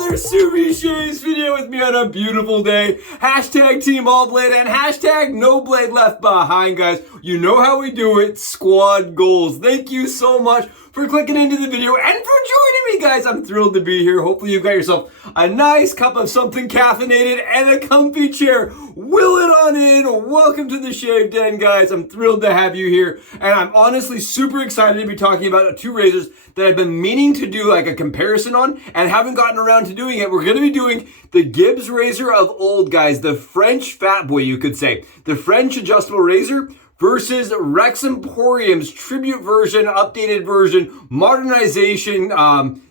another Subi Shaves video with me on a beautiful day. Hashtag Team All Blade and hashtag No Blade Left Behind, guys. You know how we do it, squad goals. Thank you so much for clicking into the video and for joining me, guys. I'm thrilled to be here. Hopefully you've got yourself a nice cup of something caffeinated and a comfy chair. Will it on in. Welcome to the Shave Den, guys. I'm thrilled to have you here. And I'm honestly super excited to be talking about two razors that I've been meaning to do like a comparison on and haven't gotten around to doing it. We're going to be doing the Gibbs razor of old, guys. The French fat boy, you could say. The French adjustable razor versus Rex Emporium's tribute version, updated version, modernization.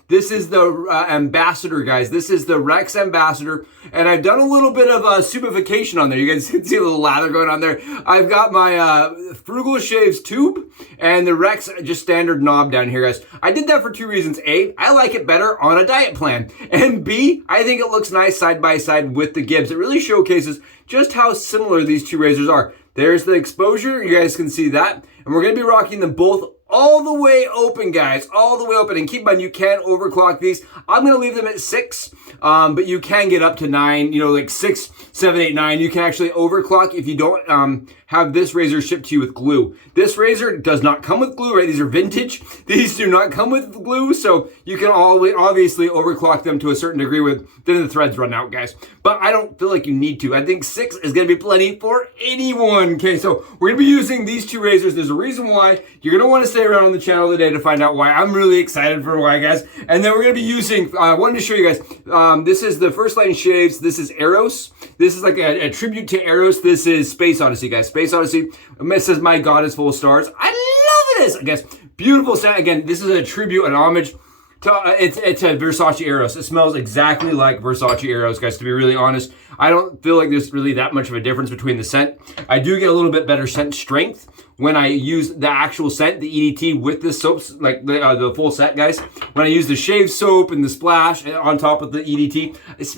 This is the Ambassador, guys. This is the Rex Ambassador. And I've done a little bit of subification on there. You guys can see a little lather going on there. I've got my Frugal Shaves tube and the Rex just standard knob down here, guys. I did that for two reasons. A, I like it better on a diet plan. And B, I think it looks nice side by side with the Gibbs. It really showcases just how similar these two razors are. There's the exposure. You guys can see that. And we're going to be rocking them both all the way open, guys, all the way open. And keep in mind, you can't overclock these. I'm going to leave them at 6, but you can get up to 9, you know, like 6, 7, 8, 9. You can actually overclock if you don't have this razor shipped to you with glue. This razor does not come with glue, right? These are vintage. These do not come with glue, so you can always obviously overclock them to a certain degree with then the threads run out, guys. But I don't feel like you need to. I think 6 is going to be plenty for anyone. Okay, so we're going to be using these two razors. There's a reason why. You're going to want to stay around on the channel today to find out why. I'm really excited for why, guys. And then we're going to be using, I wanted to show you guys, this is the First Line Shaves. This is Eros. This is like a tribute to Eros. This is Space Odyssey, guys. Space Odyssey. It says, "My God is full of stars." I love this. I guess beautiful scent. Again, this is a tribute, an homage to, it's a Versace Eros. It smells exactly like Versace Eros, guys, to be really honest. I don't feel like there's really that much of a difference between the scent. I do get a little bit better scent strength when I use the actual scent, the EDT, with the soaps, like the full set, guys. When I use the shave soap and the splash on top of the EDT, it's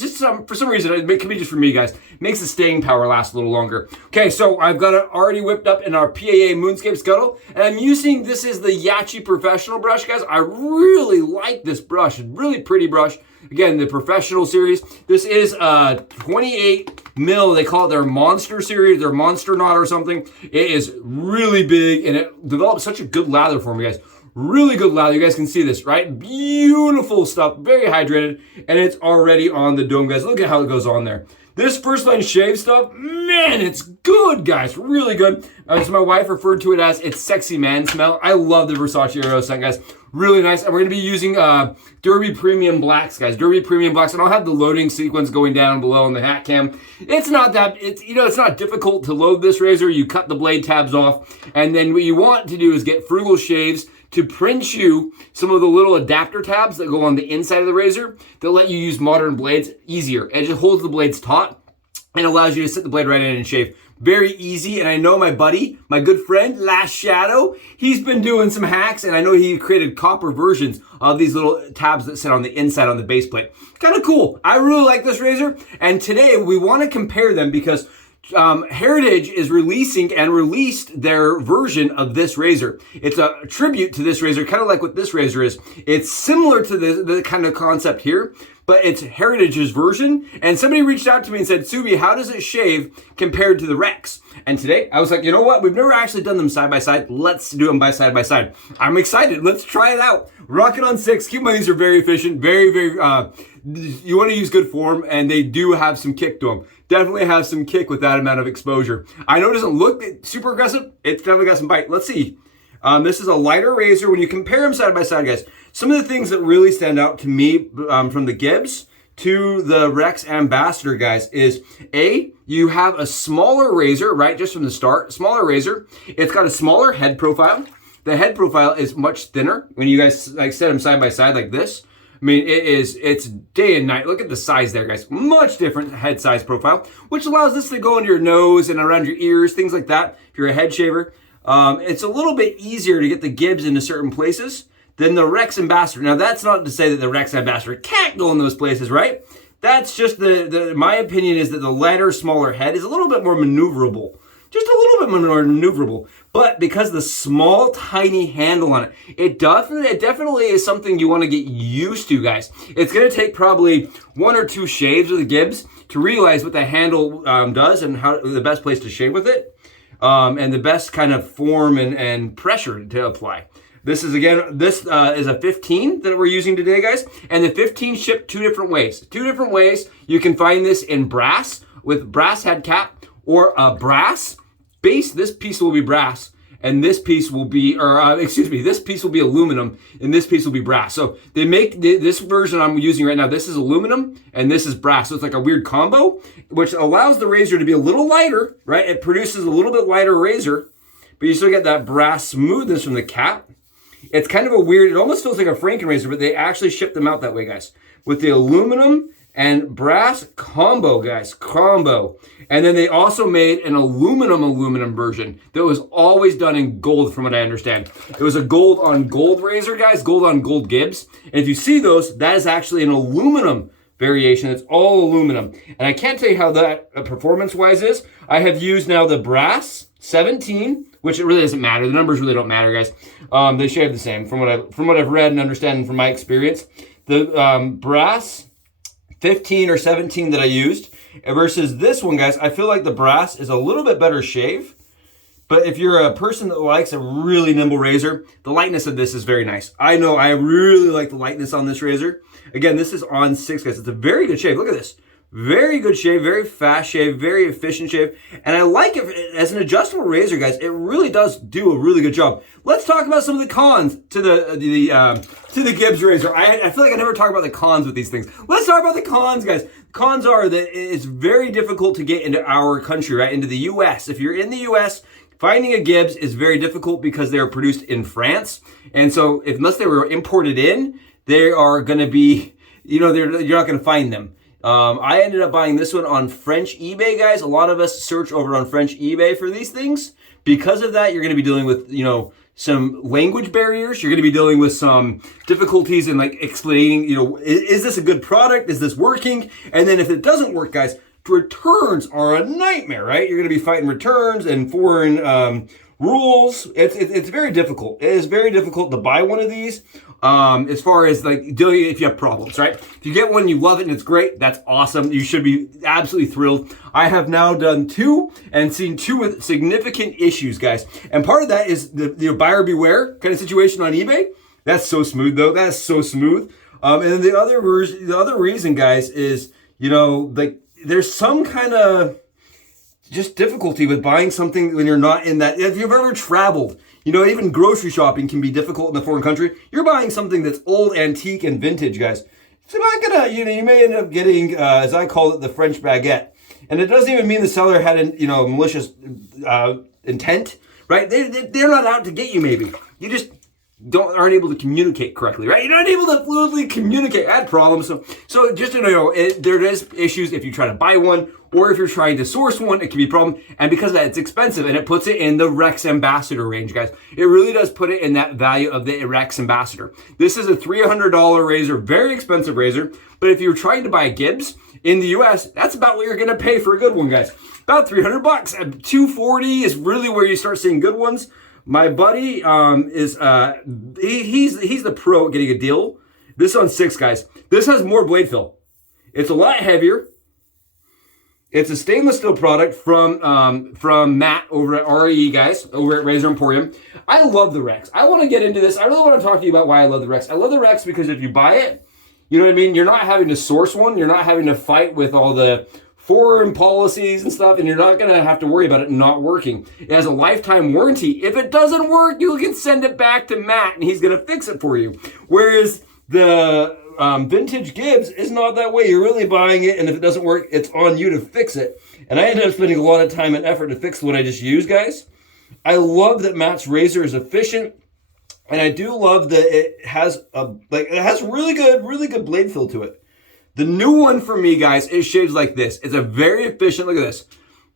just for some reason, it could be just for me, guys. It makes the staying power last a little longer. Okay, so I've got it already whipped up in our PAA Moonscape Scuttle, and I'm using, this is the YAQI Professional brush, guys. I really like this brush. It's a really pretty brush. Again, the Professional series. This is 28 mil. They call it their Monster series, their Monster Knot or something. It is really big, and it developed such a good lather for me, guys. Really good lather. You guys can see this, right? Beautiful stuff. Very hydrated, and it's already on the dome, guys. Look at how it goes on there. This First Line Shave stuff, man, it's good, guys. Really good. As my wife referred to it as, it's sexy man smell. I love the Versace Eros scent, guys. Really nice. And we're going to be using Derby Premium Blacks, guys. Derby Premium Blacks. And I'll have the loading sequence going down below on the hat cam. It's not that, it's not difficult to load this razor. You cut the blade tabs off. And then what you want to do is get Frugal Shaves to print you some of the little adapter tabs that go on the inside of the razor that let you use modern blades easier. It just holds the blades taut and allows you to sit the blade right in and shave. Very easy, and I know my buddy, my good friend, Last Shadow, he's been doing some hacks, and I know he created copper versions of these little tabs that sit on the inside on the base plate. Kind of cool. I really like this razor, and today we want to compare them because Heritage is releasing and released their version of this razor. It's a tribute to this razor, kind of like what this razor is. It's similar to the kind of concept here, but it's Heritage's version. And somebody reached out to me and said, "Subi, how does it shave compared to the Rex?" And today I was like, you know what? We've never actually done them side by side. Let's do them side by side. I'm excited. Let's try it out. Rock it on 6. Keep in mind, these are very efficient. Very, you want to use good form, and they do have some kick to them. Definitely have some kick with that amount of exposure. I know it doesn't look super aggressive. It's definitely got some bite. Let's see. This is a lighter razor. When you compare them side by side, guys, some of the things that really stand out to me from the Gibbs to the Rex Ambassador, guys, is A, you have a smaller razor, right, just from the start. Smaller razor. It's got a smaller head profile. The head profile is much thinner when you guys like set them side by side like this. I mean, it's day and night. Look at the size there, guys. Much different head size profile, which allows this to go into your nose and around your ears, things like that. If you're a head shaver, it's a little bit easier to get the Gibbs into certain places than the Rex Ambassador. Now, that's not to say that the Rex Ambassador can't go in those places, right? That's just my opinion is that the lighter, smaller head is a little bit more maneuverable just a little bit more maneuverable. But because of the small, tiny handle on it, it definitely is something you want to get used to, guys. It's going to take probably 1 or 2 shaves of the Gibbs to realize what the handle does and how the best place to shave with it, and the best kind of form and pressure to apply. This is, again, is a 15 that we're using today, guys. And the 15 shipped 2 different ways. 2 different ways. You can find this in brass with brass head cap, or a brass base. This piece will be brass, and this piece will be, this piece will be aluminum, and this piece will be brass. So they make this version I'm using right now. This is aluminum, and this is brass. So it's like a weird combo, which allows the razor to be a little lighter, right? It produces a little bit lighter razor, but you still get that brass smoothness from the cap. It's kind of a weird, it almost feels like a Franken razor, but they actually ship them out that way, guys. With the aluminum and brass combo, guys, combo. And then they also made an aluminum version that was always done in gold, from what I understand. It was a gold on gold razor, guys, gold on gold Gibbs. And if you see those, that is actually an aluminum variation. It's all aluminum. And I can't tell you how that performance-wise is. I have used now the brass 17, which it really doesn't matter. The numbers really don't matter, guys. They shave the same from what I've read and understand and from my experience. The brass 15 or 17 that I used versus this one, guys, I feel like the brass is a little bit better shave. But if you're a person that likes a really nimble razor, the lightness of this is very nice. I know I really like the lightness on this razor. Again, this is on 6, guys. It's a very good shave. Look at this. Very good shave, very fast shave, very efficient shave. And I like it as an adjustable razor, guys. It really does do a really good job. Let's talk about some of the cons to the Gibbs razor. I feel like I never talk about the cons with these things. Let's talk about the cons, guys. Cons are that it's very difficult to get into our country, right? Into the US. If you're in the US, finding a Gibbs is very difficult because they are produced in France. And so unless they were imported in, they are going to be, you're not going to find them. I ended up buying this one on French eBay, guys. A lot of us search over on French eBay for these things. Because of that, you're going to be dealing with, some language barriers. You're going to be dealing with some difficulties in like explaining, is this a good product? Is this working? And then if it doesn't work, guys, returns are a nightmare, right? You're going to be fighting returns and foreign rules. It's very difficult. It is very difficult to buy one of these. As far as like dealing if you have problems, right? If you get one, you love it and it's great, that's awesome. You should be absolutely thrilled. I have now done 2 and seen 2 with significant issues, guys. And part of that is the buyer beware kind of situation on eBay. That's so smooth though. That's so smooth. And then the other reason, guys, is, like there's some kind of just difficulty with buying something when you're not in that. If you've ever traveled, even grocery shopping can be difficult in a foreign country. You're buying something that's old, antique, and vintage, guys. It's not gonna, you may end up getting, as I call it, the French baguette. And it doesn't even mean the seller had, malicious intent, right? They're not out to get you, maybe. You just aren't able to communicate correctly, right? You're not able to fluidly communicate. I had problems. So just to know, there is issues if you try to buy one, or if you're trying to source one, it can be a problem. And because of that, it's expensive, and it puts it in the Rex Ambassador range, guys. It really does put it in that value of the Rex Ambassador. This is a $300 razor, very expensive razor. But if you're trying to buy a Gibbs in the US, that's about what you're gonna pay for a good one, guys. About $300. $240 is really where you start seeing good ones. My buddy he's the pro at getting a deal. This is on 6, guys. This has more blade fill. It's a lot heavier. It's a stainless steel product from Matt over at RE, guys, over at Razor Emporium. I love the Rex. I want to get into this. I really want to talk to you about why I love the Rex. I love the Rex because if you buy it, you know what I mean? You're not having to source one. You're not having to fight with all the foreign policies and stuff, and you're not going to have to worry about it not working. It has a lifetime warranty. If it doesn't work, you can send it back to Matt, and he's going to fix it for you. Whereas the vintage Gibbs is not that way. You're really buying it, and if it doesn't work, it's on you to fix it. And I ended up spending a lot of time and effort to fix what I just used, guys. I love that Matt's razor is efficient, and I do love that it has really good blade fill to it. The new one for me, guys, it shaves like this. It's a very efficient, look at this,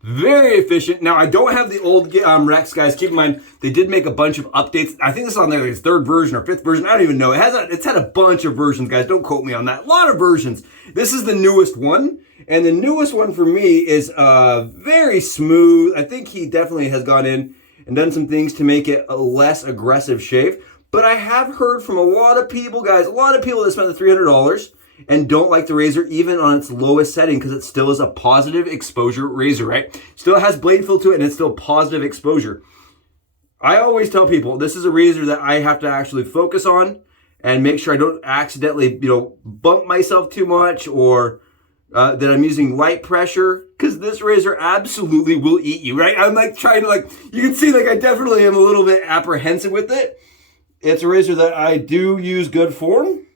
Very efficient. Now, I don't have the old Rex, guys. Keep in mind, they did make a bunch of updates. I think this is on their third version or fifth version. I don't even know. It's had a bunch of versions, guys. Don't quote me on that. A lot of versions. This is the newest one. And the newest one for me is very smooth. I think he definitely has gone in and done some things to make it a less aggressive shave. But I have heard from a lot of people, guys, a lot of people that spent the $300 and don't like the razor even on its lowest setting because it still is a positive exposure razor, right? Still has blade fill to it and it's still positive exposure. I always tell people this is a razor that I have to actually focus on and make sure I don't accidentally, bump myself too much or that I'm using light pressure, because this razor absolutely will eat you, right? I'm like trying to you can see I definitely am a little bit apprehensive with it. It's a razor that I do use good form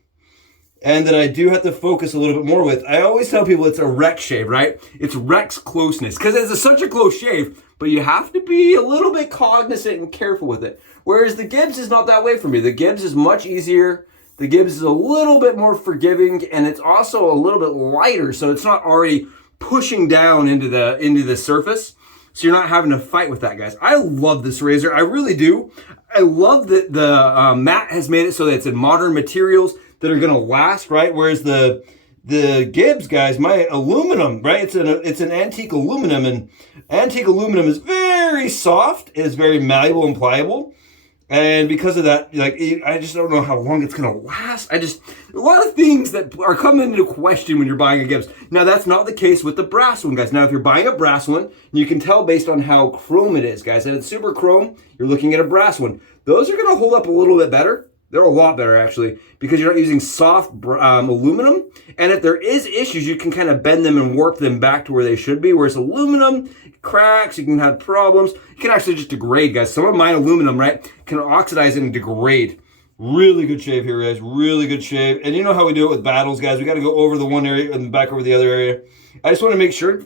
and that I do have to focus a little bit more with. I always tell people it's a Rex shave, right? It's Rex closeness, because it's such a close shave, but you have to be a little bit cognizant and careful with it. Whereas the Gibbs is not that way for me. The Gibbs is much easier. The Gibbs is a little bit more forgiving, and it's also a little bit lighter, so it's not already pushing down into the surface. So you're not having to fight with that, guys. I love this razor. I really do. I love that the Matt has made it so that it's in modern materials that are going to last, right? Whereas the Gibbs, guys, my aluminum, right? It's an antique aluminum, and antique aluminum is very soft. It is very malleable and pliable. And because of that, I just don't know how long it's going to last. A lot of things that are coming into question when you're buying a Gibbs. Now, that's not the case with the brass one, guys. Now, if you're buying a brass one, you can tell based on how chrome it is, guys. And it's super chrome, you're looking at a brass one. Those are going to hold up a little bit better. They're a lot better, actually, because you're not using soft aluminum. And if there is issues, you can kind of bend them and warp them back to where they should be. Whereas aluminum cracks, you can have problems. You can actually just degrade, guys. Some of my aluminum, right, can oxidize and degrade. Really good shave here, guys. Really good shave. And you know how we do it with battles, guys. We got to go over the one area and back over the other area. I just want to make sure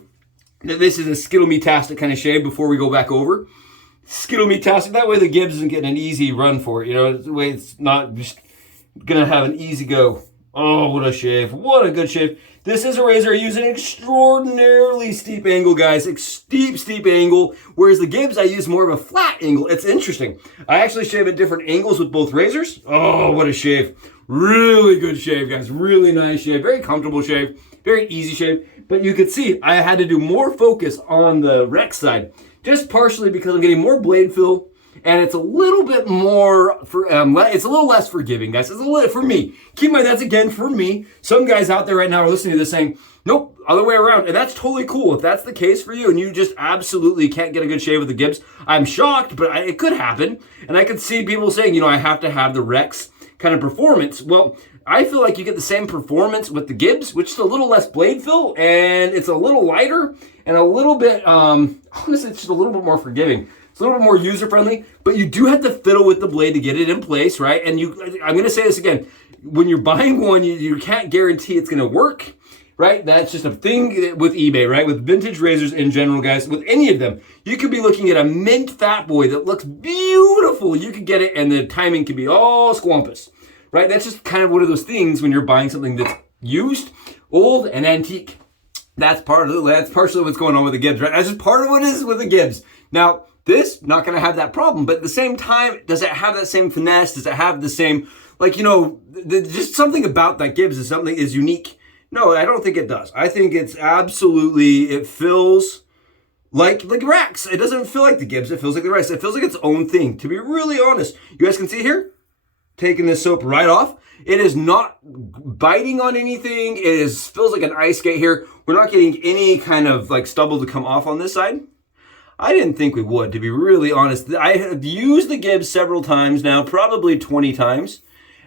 that this is a Skittle-me-tastic kind of shave before we go back over. Skittle-me-tastic. That way the Gibbs isn't getting an easy run for it. The way it's not just going to have an easy go. Oh, what a shave. What a good shave. This is a razor I use an extraordinarily steep angle, guys. Steep angle. Whereas the Gibbs, I use more of a flat angle. It's interesting. I actually shave at different angles with both razors. Oh, what a shave. Really good shave, guys. Really nice shave. Very comfortable shave. Very easy shave. But you could see I had to do more focus on the Rex side. Just partially because I'm getting more blade fill. And it's a little bit more, it's a little less forgiving, guys. It's a little, for me. Keep in mind, that's again for me. Some guys out there right now are listening to this saying, nope, other way around. And that's totally cool. If that's the case for you and you just absolutely can't get a good shave with the Gibbs, I'm shocked, but it could happen. And I could see people saying, I have to have the Rex kind of performance. Well, I feel like you get the same performance with the Gibbs, which is a little less blade fill, and it's a little lighter, and a little bit, honestly, it's just a little bit more forgiving. It's a little bit more user-friendly, but you do have to fiddle with the blade to get it in place, right? And I'm going to say this again. When you're buying one, you can't guarantee it's going to work, right? That's just a thing with eBay, right? With vintage razors in general, guys. With any of them, you could be looking at a mint fat boy that looks beautiful. You could get it, and the timing could be all squampus, right? That's just kind of one of those things when you're buying something that's used, old, and antique. That's partially what's going on with the Gibbs, right? That's just part of what it is with the Gibbs. Now, this, not going to have that problem, but at the same time, does it have that same finesse? Does it have the same, just something about that Gibbs is unique? No, I don't think it does. I think it's absolutely, it feels like Rex. It doesn't feel like the Gibbs. It feels like the Rex. It feels like its own thing. To be really honest, you guys can see here, taking this soap right off. It is not biting on anything. It feels like an ice skate here. We're not getting any kind of stubble to come off on this side. I didn't think we would, to be really honest. I have used the Gibbs several times now, probably 20 times,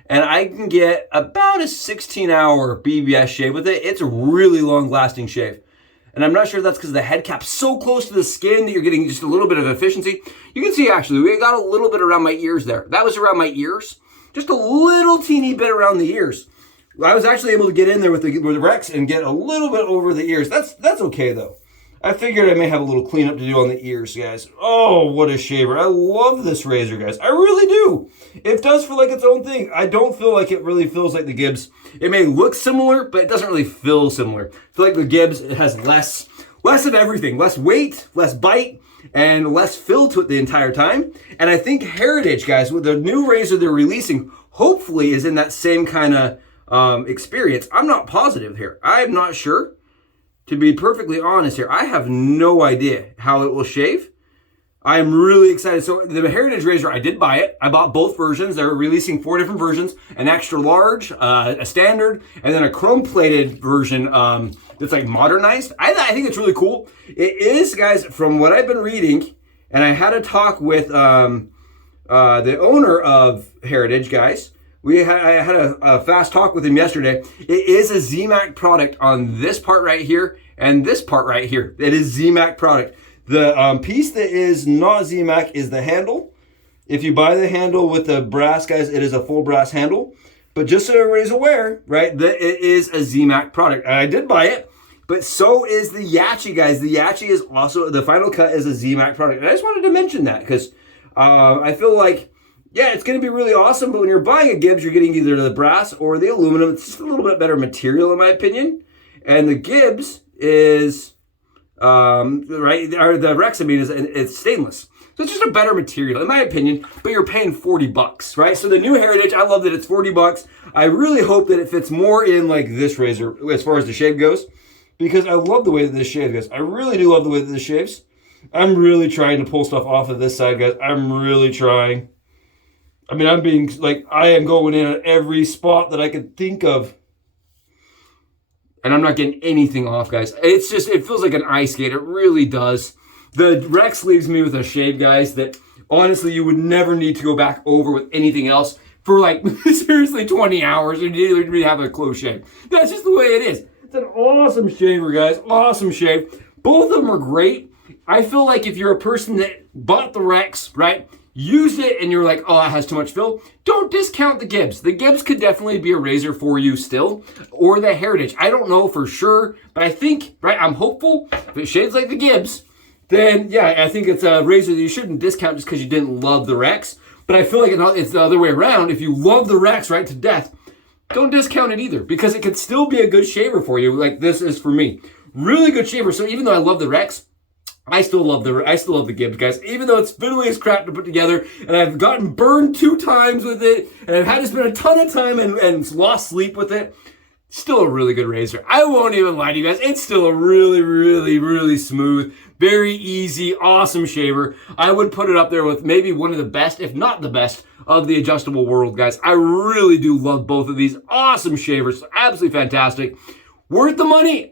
and I can get about a 16-hour BBS shave with it. It's a really long-lasting shave. And I'm not sure if that's because the head cap's so close to the skin that you're getting just a little bit of efficiency. You can see, actually, we got a little bit around my ears there. That was around my ears. Just a little teeny bit around the ears. I was actually able to get in there with the Rex and get a little bit over the ears. That's okay, though. I figured I may have a little cleanup to do on the ears, guys. Oh, what a shaver. I love this razor, guys. I really do. It does feel like its own thing. I don't feel like it really feels like the Gibbs. It may look similar, but it doesn't really feel similar. I feel like the Gibbs, it has less less of everything, less weight, less bite, and less fill to it the entire time. And I think Heritage, guys, with the new razor they're releasing, hopefully is in that same kind of experience. I'm not positive here. I'm not sure. To be perfectly honest here, I have no idea how it will shave. I'm really excited. So the Heritage razor, I did buy it. I bought both versions. They're releasing 4 different versions, an extra large, a standard, and then a chrome-plated version that's like modernized. I think it's really cool. It is, guys, from what I've been reading, and I had a talk with the owner of Heritage, guys. I had a fast talk with him yesterday. It is a ZMAC product on this part right here and this part right here. It is ZMAC product. The piece that is not ZMAC is the handle. If you buy the handle with the brass, guys, it is a full brass handle. But just so everybody's aware, right, that it is a ZMAC product. And I did buy it, but so is the YAQI, guys. The YAQI is also, the final cut is a ZMAC product. And I just wanted to mention that because I feel like, yeah, it's going to be really awesome, but when you're buying a Gibbs, you're getting either the brass or the aluminum. It's just a little bit better material, in my opinion. And the Gibbs is, right, or the Rex, I mean, it's stainless. So it's just a better material, in my opinion, but you're paying 40 bucks, right? So the new Heritage, I love that it's 40 bucks. I really hope that it fits more in like this razor as far as the shave goes, because I love the way that this shave goes. I really do love the way that this shaves. I'm really trying to pull stuff off of this side, guys. I'm really trying. I mean, I'm being, like, I am going in at every spot that I could think of. And I'm not getting anything off, guys. It's just, it feels like an ice skate. It really does. The Rex leaves me with a shave, guys, that honestly, you would never need to go back over with anything else for, like, seriously 20 hours and you really have a close shave. That's just the way it is. It's an awesome shaver, guys. Awesome shave. Both of them are great. I feel like if you're a person that bought the Rex, right, used it and you're like, oh, it has too much fill, don't discount the Gibbs. The Gibbs could definitely be a razor for you still, or the Heritage. I don't know for sure, but I think, right, I'm hopeful. If it shades like the Gibbs, then yeah, I think it's a razor that you shouldn't discount just because you didn't love the Rex. But I feel like it's the other way around. If you love the Rex, right, to death, don't discount it either, because it could still be a good shaver for you, like this is for me. Really good shaver. So even though I love the Rex, I still love the Gibbs, guys. Even though it's fiddly as crap to put together, and I've gotten burned 2 times with it, and I've had to spend a ton of time and lost sleep with it, still a really good razor. I won't even lie to you guys. It's still a really, really, really smooth, very easy, awesome shaver. I would put it up there with maybe one of the best, if not the best, of the adjustable world, guys. I really do love both of these. Awesome shavers. Absolutely fantastic. Worth the money?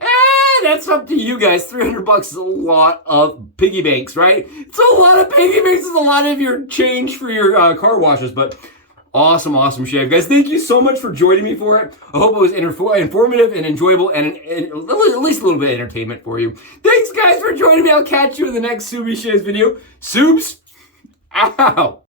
That's up to you guys. 300 bucks is a lot of piggy banks, right? It's a lot of piggy banks. It's a lot of your change for your car washes, but awesome, awesome shave. Guys, thank you so much for joining me for it. I hope it was informative and enjoyable and at least a little bit of entertainment for you. Thanks, guys, for joining me. I'll catch you in the next Subi Shaves video. Subs, out.